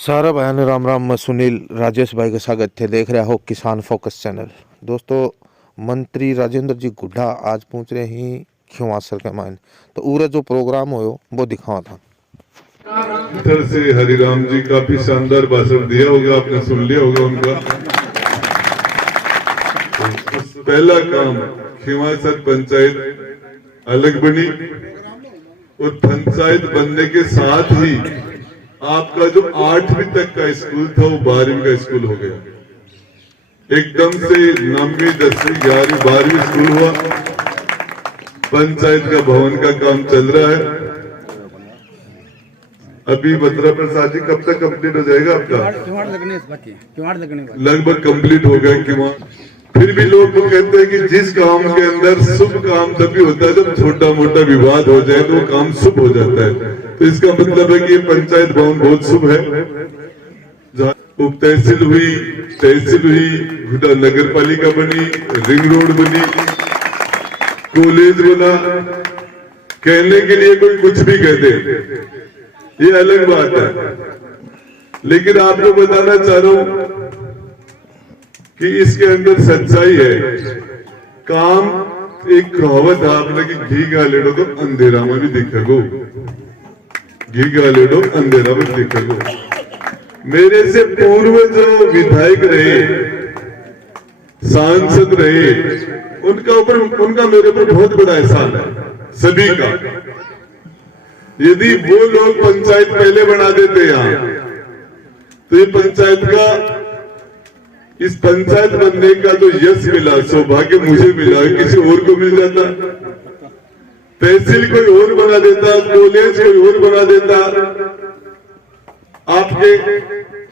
सारा बयान राम राम। मैं सुनील राजेश भाई का स्वागत थे। देख रहे हो किसान फोकस चैनल। दोस्तों, मंत्री राजेंद्र जी गुड्डा आज पहुंच रहे ही खिवासर के मायने, तो पूरा जो प्रोग्राम हो वो दिखावा था। इधर से हरिराम जी काफी शानदार भाषण दिया होगा, आपने सुन लिया होगा उनका। तो पहला काम, खिवासर पंचायत अलग बनी और पंचायत बनने के साथ ही आपका जो 8वीं तक का स्कूल था वो 12वीं का स्कूल हो गया। एकदम से 9वीं 10वीं 11वीं 12वीं स्कूल हुआ। पंचायत का भवन का काम चल रहा है। अभी बत्रा प्रसाद जी कब तक कंप्लीट हो जाएगा आपका? लगभग कंप्लीट हो गया। कि फिर भी लोग तो कहते हैं कि जिस काम के अंदर शुभ काम तभी होता है जब छोटा मोटा विवाद हो जाए तो वो काम शुभ हो जाता है। तो इसका मतलब है कि पंचायत भवन बहुत शुभ है। उप तहसील हुई, तहसील हुई, गुड्डा नगर पालिका बनी, रिंग रोड बनी, कॉलेज बना। कहने के लिए कोई कुछ भी कह दे, ये अलग बात है। लेकिन आपको बताना चाह रहा हूं कि इसके अंदर सच्चाई है। काम एक कहावत है आपने कि घी गालेडो तो अंधेरा में भी दिखेगो, घी गालेडो अंधेरा में दिखेगो। मेरे से पूर्व जो विधायक रहे, सांसद रहे, उनका मेरे ऊपर बहुत बड़ा एहसान है, सभी का। यदि वो लोग पंचायत पहले बना देते यहाँ, तो ये पंचायत का, इस पंचायत बनने का जो यश मिला, सौभाग्य मुझे मिला, किसी और को मिल जाता। तहसील कोई और बना देता, कॉलेज कोई और बना देता, आपके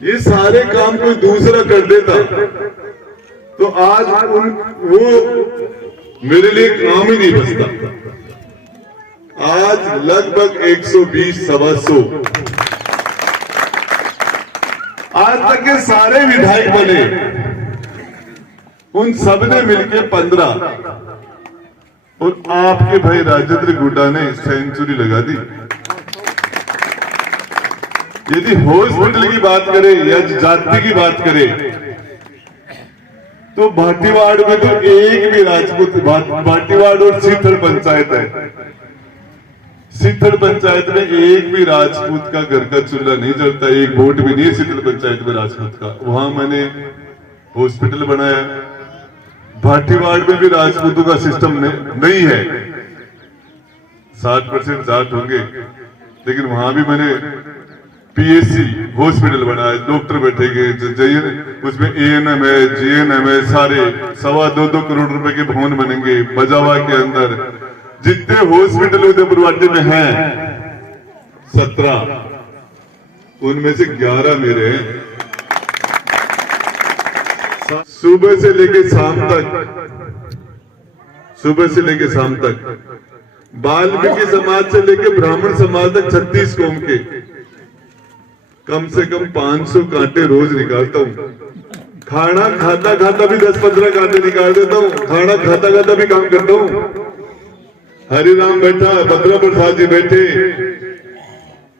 ये सारे काम कोई दूसरा कर देता, तो आज वो मेरे लिए काम ही नहीं बचता। आज लगभग 120 सवा 100 आज तक के सारे विधायक बने, उन सब ने मिलकर 15 और आपके भाई राजेंद्र गुड्डा ने सेंचुरी लगा दी। यदि हॉस्पिटल की बात करें या जाति की बात करें तो भाटीवाड़ में तो एक भी राजपूत, भाटीवाड़ और सीथड़ पंचायत है, सीथड़ पंचायत में एक भी राजपूत का घर का चूल्हा नहीं जलता। एक वोट भी नहीं है सीथड़ पंचायत में राजपूत का। वहां मैंने हॉस्पिटल बनाया। भाटीवाड़ में भी राजपूतों का सिस्टम नहीं है, 60% जाट होंगे, लेकिन वहां भी मैंने पीएससी हॉस्पिटल बनाया। डॉक्टर बैठेंगे, उसमें एएनएम है, जीएनएम है, सारे 2.25 करोड़ रुपए के भवन बनेंगे। बजावा के अंदर जितने हॉस्पिटल उदयपुरवाटी में हैं 17, उनमें से 11 मेरे हैं। सुबह से लेके शाम तक, सुबह से लेके शाम तक वाल्मीकि समाज से लेके ब्राह्मण समाज तक 36 कौम के कम से कम 500 कांटे रोज निकालता हूं। खाना खाता खाता भी 10-15 कांटे निकाल देता हूं। खाना खाता खाता भी काम करता हूं। हरिराम बैठा, बत्रा प्रसाद जी बैठे,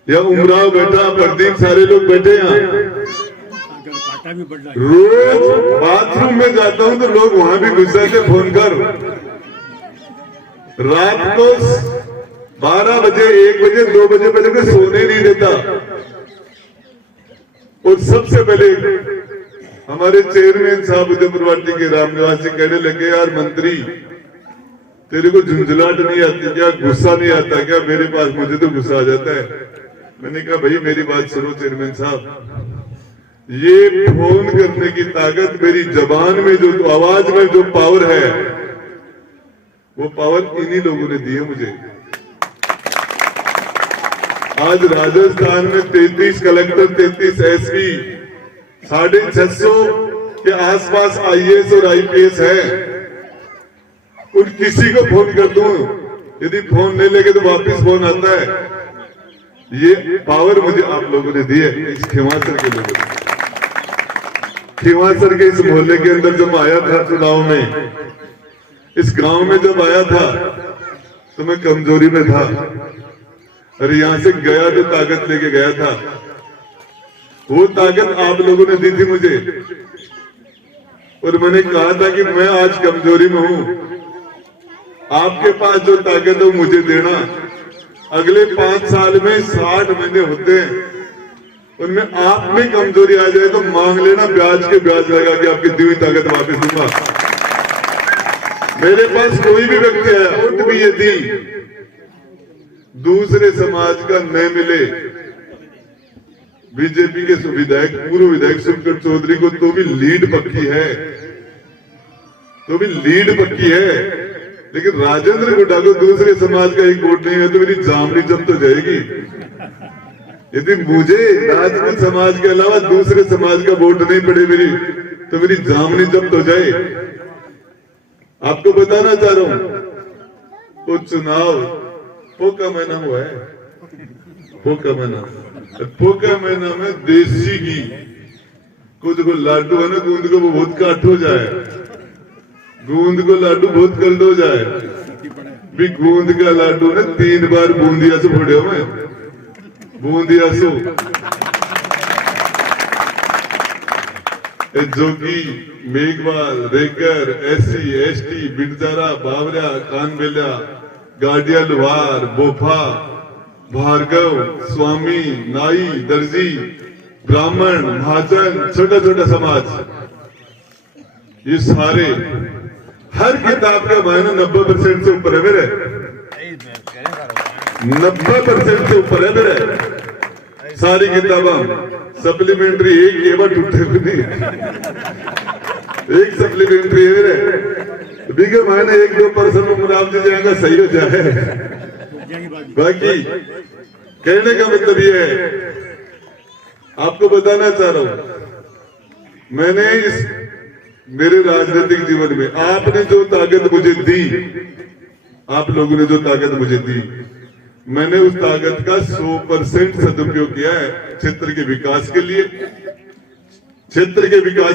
या उमराव बैठा, प्रदीप, सारे लोग बैठे यहाँ। रोज बाथरूम में जाता हूं तो लोग वहां भी घुस जाते, फोन कर। रात को 12 बजे, 1 बजे, 2 बजे पहले कोई सोने नहीं देता। और सबसे पहले हमारे चेयरमैन साहब उदयपुरवाटी के रामनिवास जी कहने लगे, यार मंत्री तेरे को झुंझलाहट नहीं आती क्या, गुस्सा नहीं आता क्या? मेरे पास मुझे तो गुस्सा आ जाता है। मैंने कहा भाई मेरी बात सुनो चेयरमैन साहब, ये फोन करने की ताकत मेरी जबान में, जो आवाज में जो पावर है, वो पावर इन्हीं लोगों ने दी है मुझे। आज राजस्थान में 33 कलेक्टर, 33 एसपी, 650 के आसपास आईएएस और आईपीएस है। उन किसी को फोन कर दूं, यदि फोन नहीं लेके तो वापिस फोन आता है। ये पावर मुझे आप लोगों ने दी है, इस खिवासर के लोगों ने। खिवासर के इस मोहल्ले के अंदर जब आया था चुनाव में, इस गांव में जब आया था तो मैं कमजोरी में था। अरे यहां से गया तो ताकत लेके गया था। वो ताकत आप लोगों ने दी थी मुझे, और मैंने कहा था कि मैं आज कमजोरी में हूं, आपके पास जो ताकत है वो मुझे देना। अगले 5 साल में 60 महीने होते हैं, उनमें आप में कमजोरी आ जाए तो मांग लेना, ब्याज के ब्याज लगा के आपकी दी हुई ताकत वापस दूंगा। मेरे पास कोई भी व्यक्ति है, वोट भी यदि दूसरे समाज का न मिले, बीजेपी के विधायक, पूर्व विधायक शंकर चौधरी को तो भी लीड पक्की है, लेकिन राजेंद्र गुड्डा को दूसरे समाज का एक वोट नहीं है तो मेरी जामनी जब्त हो जाएगी। यदि मुझे राजपूत समाज के अलावा दूसरे समाज का वोट नहीं पड़े मेरी, तो मेरी जामनी जब्त हो जाए। आपको बताना चाह रहा हूं, वो चुनाव पोका महीना हुआ है, पोका महीना में देसी घी कुछ को लाडू है ना, गूंद को वो बहुत काट हो जाए, गूंद को लाडू बहुत कल्द हो जाए भी। गूंद का लाडू ने 3 बार बूंदिया से फोड़े मैं, बूंदिया सो जोगी, मेघवाल, रेगर, SC, ST, बिरजारा, बावरिया, कानबेलिया, गाडिया, लुहार, बोफा, भार्गव, स्वामी, नाई, दर्जी, ब्राह्मण, महाजन, छोटा छोटा समाज, ये सारे हर किताब का मायना 90% से ऊपर है मेरे, 90% से ऊपर है मेरे। सारी किताबें सप्लीमेंट्री एक केवट उठे खुदी, एक सप्लीमेंट्री है मेरे, बिगे मायने 1-2% उम्र आप जी जाएगा सही हो जाए। बाकी कहने का मतलब ये है, आपको बताना चाह रहा हूं, मैंने इस मेरे राजनीतिक जीवन में आपने जो ताकत मुझे दी, आप लोगों ने जो ताकत मुझे दी, मैंने उस ताकत का 100% सदुपयोग किया है क्षेत्र के विकास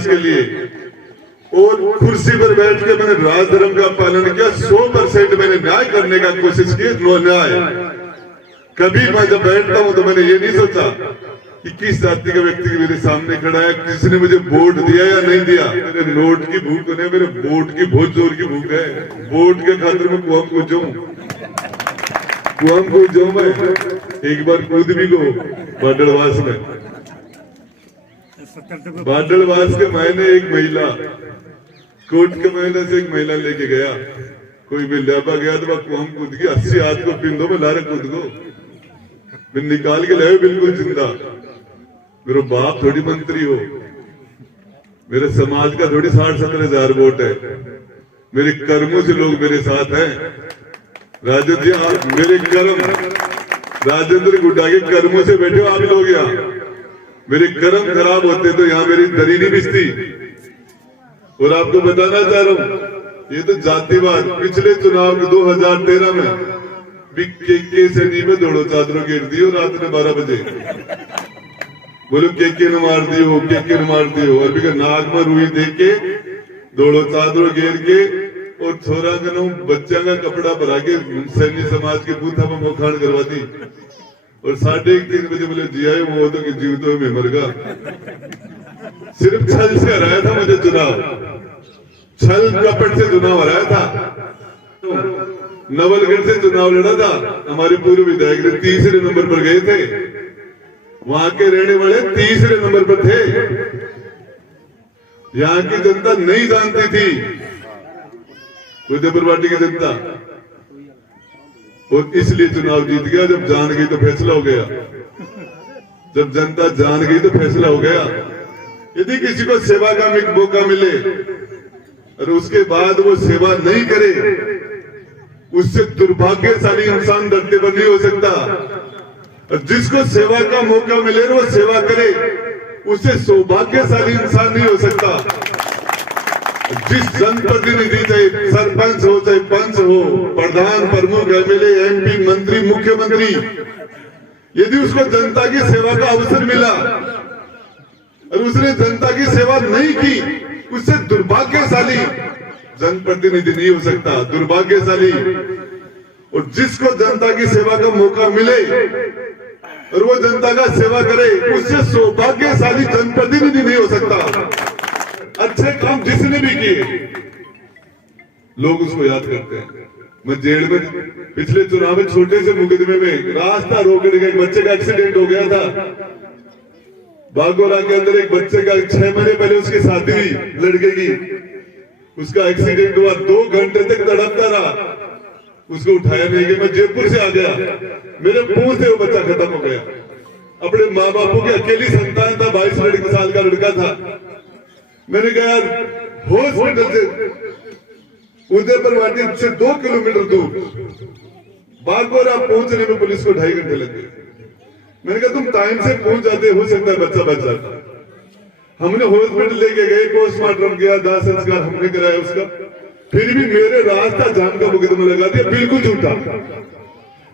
के लिए, और कुर्सी पर बैठ के मैंने राजधर्म का पालन किया। 100% मैंने न्याय करने का कोशिश की, न्याय। कभी मैं जब बैठता हूं तो मैंने ये नहीं सोचा कि किस जाति का व्यक्ति मेरे सामने खड़ा है, किसने मुझे वोट दिया या नहीं दिया। मेरे नोट की भूख नहीं, मेरे वोट की बहुत जोर की भूख है। वोट के खातिर में कुआं कूद जाऊं मैं, एक बार कूद भी गो बाडलवास में। बाडलवास के मैंने एक महिला, कोर्ट के महिला से एक महिला लेके गया, कोई भी लियाबा गया तो कुआं कूद गई, 80 हाथ को पिंदो में लारे कूद गो, मैं निकाल के लाए बिल्कुल जिंदा। मेरा बाप थोड़ी मंत्री हो, मेरे समाज का थोड़ी 60-70 हजार वोट है, मेरे कर्मों से लोग मेरे साथ हैं। राजेंद्र जी, आप मेरे कर्म, राजेंद्र गुड्डा के कर्मों से बैठे हो आप लोग यहाँ। मेरे कर्म खराब होते तो यहाँ मेरी दरी नहीं बिछती। और आपको बताना चाह रहा हूँ, ये तो जातिवाद, पिछले चुनाव में 2013 में भी के से नी में दौड़ो चादरों घेर दी हो रात में 12 बजे, बोलो के ने मार दी हो, के ने मार दी हो। अभी का नाक में रुई दे के दौड़ो चादरों घेर के, और छोरा गनो बच्चा का कपड़ा भरा के सैन्य समाज के बूथा में मोखान करवा दी। और 3:30 बजे बोले जी आए वो तो जीवतों में मर गया। सिर्फ छल से हराया था मुझे चुनाव, छल कपट से चुनाव हराया था। नवलगढ़ से चुनाव लड़ा था, हमारे पूर्व विधायक ने 3रे नंबर पर गए थे, वहां के रहने वाले 3रे नंबर पर थे। यहाँ की जनता नहीं जानती थी, उदयपुर पार्टी की जनता, और इसलिए चुनाव जीत गया। जब जान गई तो फैसला हो गया, जब जनता जान गई तो फैसला हो गया। यदि किसी को सेवा का मौका मिले और उसके बाद वो सेवा नहीं करे, उससे दुर्भाग्यशाली इंसान धरती पर नहीं हो सकता। और जिसको सेवा का मौका मिले वो सेवा करे, उससे सौभाग्यशाली इंसान नहीं हो सकता। जिस जनप्रतिनिधि, चाहे सरपंच हो, चाहे पंच हो, प्रधान, प्रमुख, MLA, MP, मंत्री, मुख्यमंत्री, यदि उसको जनता की सेवा का अवसर मिला और उसने जनता की सेवा नहीं की, उससे दुर्भाग्यशाली जनप्रतिनिधि नहीं हो सकता, दुर्भाग्यशाली। और जिसको जनता की सेवा का मौका मिले और वो जनता का सेवा करे, उससे सौभाग्यशाली जनप्रतिनिधि नहीं हो सकता। अच्छे काम जिसने भी किए लोग उसको याद करते हैं। मैं जेल में पिछले चुनाव में छोटे से मुकदमे में रास्ता रोकने का एक बच्चे का एक्सीडेंट हो गया था। बागोरा के अंदर एक बच्चे का 6 महीने पहले उसकी शादी हुई लड़के की, उसका एक्सीडेंट हुआ, 2 घंटे तक तड़पता रहा, उसको उठाया नहीं गया। मैं जयपुर से आ गया, मेरे मुंह से वो बच्चा खत्म हो गया। अपने माँ बापू की अकेली संतान था, 22 साल का लड़का था। मैंने कहा यार हॉस्पिटल से उदयपुर वाटी से 2 किलोमीटर दूर बागोरा पहुंचने में पुलिस को 2.5 घंटे लग गए। मैंने कहा तुम टाइम से पहुंच जाते, हो सकता है बच्चा बच जाता। हमने हॉस्पिटल लेके गए, पोस्टमार्टम किया, दाह संस्कार हमने कराया उसका, फिर भी मेरे रास्ता जान का मुकदमा लगा दिया, बिल्कुल झूठा।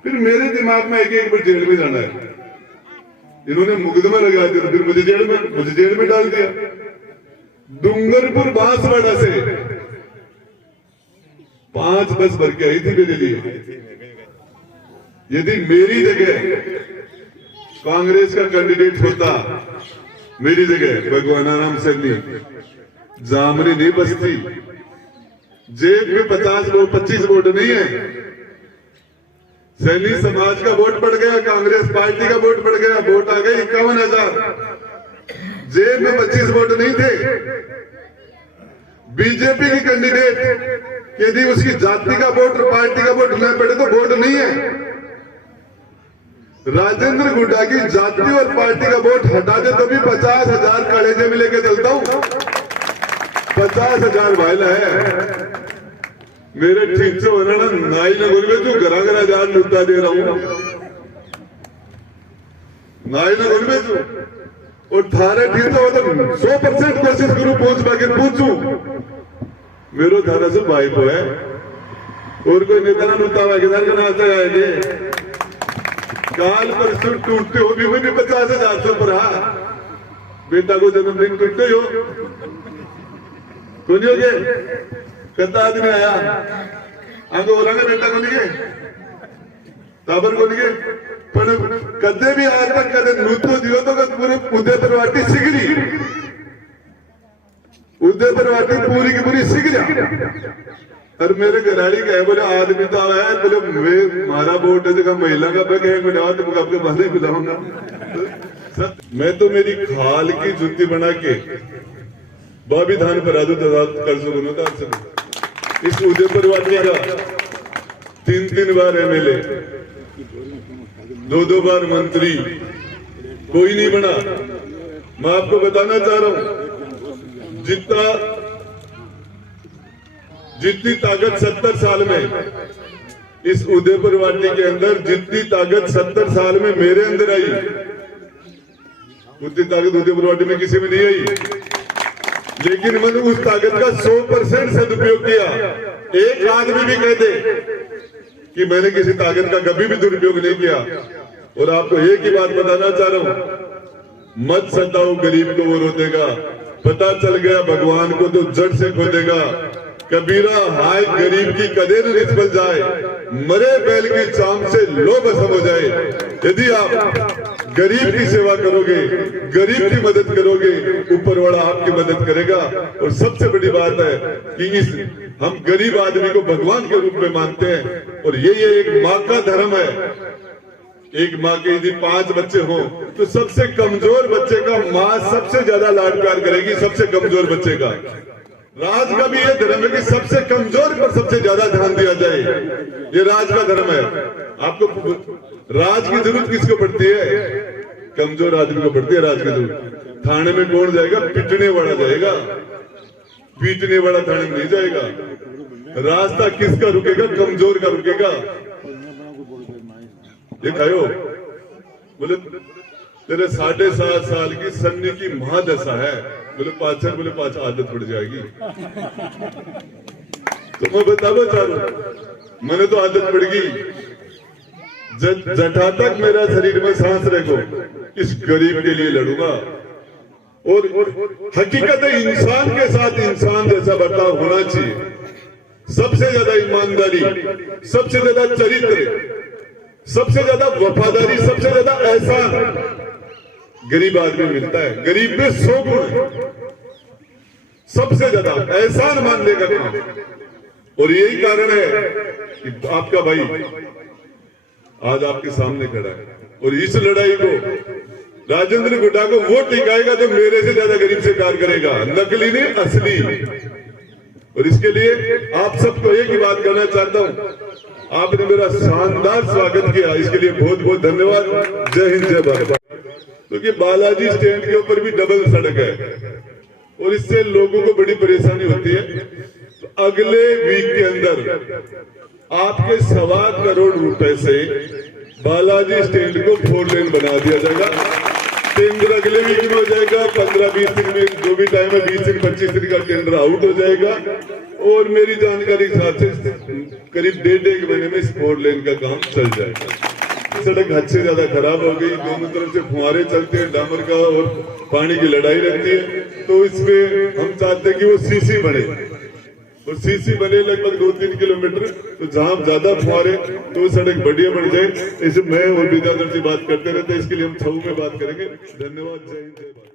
फिर मेरे दिमाग में एक बार जेल में जाना है, इन्होंने मुकदमा लगा दिया, फिर मुझे जेल में डाल दिया। डूंगरपुर बांसवाड़ा से 5 बस भर के आई थी मेरे लिए। यदि मेरी जगह कांग्रेस का कैंडिडेट होता, मेरी जगह भगवानाराम सैनी, जामरी नहीं बसती, जेब में 25 वोट नहीं है। सैनी समाज का वोट पड़ गया, कांग्रेस पार्टी का वोट पड़ गया, वोट आ गए 51,000, जेब में 25 वोट नहीं थे। बीजेपी की कैंडिडेट यदि उसकी जाति का वोट और पार्टी का वोट न पड़े तो वोट नहीं है। राजेंद्र गुड्डा की जाति और पार्टी का वोट हटा दे तो भी 50,000 कलेजे में लेके चलता हूं। 50,000 भाईला है मेरे, ठीक से होना ना नाई नगर में तू घरा घरा जा लुटा दे रहा हूं, नाई नगर में तू और थारे ठीक से हो तो 100% कोशिश करूं पहुंच पाके पूछू मेरो थारा से भाई को है और कोई नेता ना लुटा भागीदार का नाता आएंगे। काल परसों टूटते हो भी मैंने 50,000 से ऊपर, बेटा को जन्मदिन टूटते हो कौन हो गए कता आदमी आया आगे हो रहा बेटा को नहीं ताबर को नहीं पर कदे भी आज तक कदे नूतो दियो तो पूरे उदयपुर वाटी सिगड़ी, उदयपुर वाटी पूरी की पूरी सिगड़ा। और मेरे घराड़ी कहे बोले आदमी तो आया है, बोले मारा वोट है जगह महिला का कहे मिलाओ तो आपके बंदे मिलाऊंगा। मैं तो मेरी खाल की जूती बना के बाबी धान पर आदू कर सकूंगा। इस उदयपुर वाटी का 3 बार एमएलए, 2 बार मंत्री, कोई नहीं बना। मैं आपको बताना चाह रहा हूं जितनी ताकत 70 साल में इस उदयपुर वाटी के अंदर, जितनी ताकत 70 साल में मेरे अंदर आई, उतनी ताकत उदयपुर वाटी में किसी में नहीं आई। लेकिन मैंने उस ताकत का 100% सदुपयोग किया। एक आदमी भी कह दे कि मैंने किसी ताकत का कभी भी दुरुपयोग नहीं किया। और आपको एक ही बात बताना चाह रहा हूं, मत सताओ गरीब को वो रोतेगा, पता चल गया भगवान को तो जड़ से खोदेगा। कबीरा हाय गरीब की कदर निष्फल जाए, मरे बैल की चाम से लोभ भस्म हो जाए। यदि आप गरीब की सेवा करोगे, गरीब की मदद करोगे, ऊपर वाला आपकी मदद करेगा। और सबसे बड़ी बात है कि हम गरीब आदमी को भगवान के रूप में मानते हैं। और ये एक माँ का धर्म है। एक माँ के यदि 5 बच्चे हों तो सबसे कमजोर बच्चे का माँ सबसे ज्यादा लाड प्यार करेगी, सबसे कमजोर बच्चे का। राज का भी ये धर्म है कि सबसे कमजोर पर सबसे ज्यादा ध्यान दिया जाए, ये राज का धर्म है। आपको राज की जरूरत किसको पड़ती है? कमजोर आदमी को पड़ती है राज की जरूरत। थाने में कौन जाएगा? पिटने वाला जाएगा, पीटने वाला थाने में नहीं जाएगा। रास्ता किसका रुकेगा? कमजोर का रुकेगा। ये खायो बोले तेरे 7.5 साल की सन्नी की महादशा है, बोले पाचर, बोले पाचर आदत पड़ जाएगी। तो मैं बताओ चालू, मैंने तो आदत पड़ गई। जटा तक मेरा शरीर में सांस रहेगो, इस गरीब के लिए लड़ूंगा। और हकीकत है इंसान के साथ इंसान जैसा बर्ताव होना चाहिए। सबसे ज्यादा ईमानदारी, सबसे ज्यादा चरित्र सबसे ज्यादा वफादारी, सबसे ज्यादा एहसान गरीब आदमी मिलता है। गरीब में 100 गुण है, सबसे ज्यादा एहसान मानने का काम। और यही कारण है कि आपका भाई आज आपके सामने खड़ा है। और इस लड़ाई को राजेंद्र गुड्डा को वो टिकाएगा जो मेरे से ज्यादा गरीब से प्यार करेगा, नकली नहीं असली। और इसके लिए आप सबको एक ही बात कहना चाहता हूं, आपने मेरा शानदार स्वागत किया, इसके लिए बहुत बहुत धन्यवाद। जय हिंद, जय भारत। क्योंकि बालाजी स्टैंड के ऊपर भी डबल सड़क है और इससे लोगों को बड़ी परेशानी होती है। तो अगले वीक के अंदर आपके 1.25 करोड़ रुपए से बालाजी स्टैंड को 4 लेन बना दिया जाएगा। टेंडर अगले वीक में हो जाएगा, 15-20 दिन में, जो भी टाइम है 20 दिन 25 दिन का टेंडर आउट हो जाएगा। और मेरी जानकारी के हिसाब से करीब 1.5 महीने में इस 4 लेन का काम चल जाएगा। सड़क हद से ज्यादा खराब हो गई, दोनों तरफ से फुहारे चलते हैं, डामर का और पानी की लड़ाई रहती है। तो इसमें हम चाहते हैं कि वो सीसी बने, और सीसी बने लगभग 2-3 किलोमीटर। तो जहां ज्यादा फुहारे तो सड़क बढ़िया बन जाए। इसे मैं और विद्याधर जी बात करते रहते हैं, इसके लिए हम छऊ में बात करेंगे। धन्यवाद, जय हिंद, जय भारत।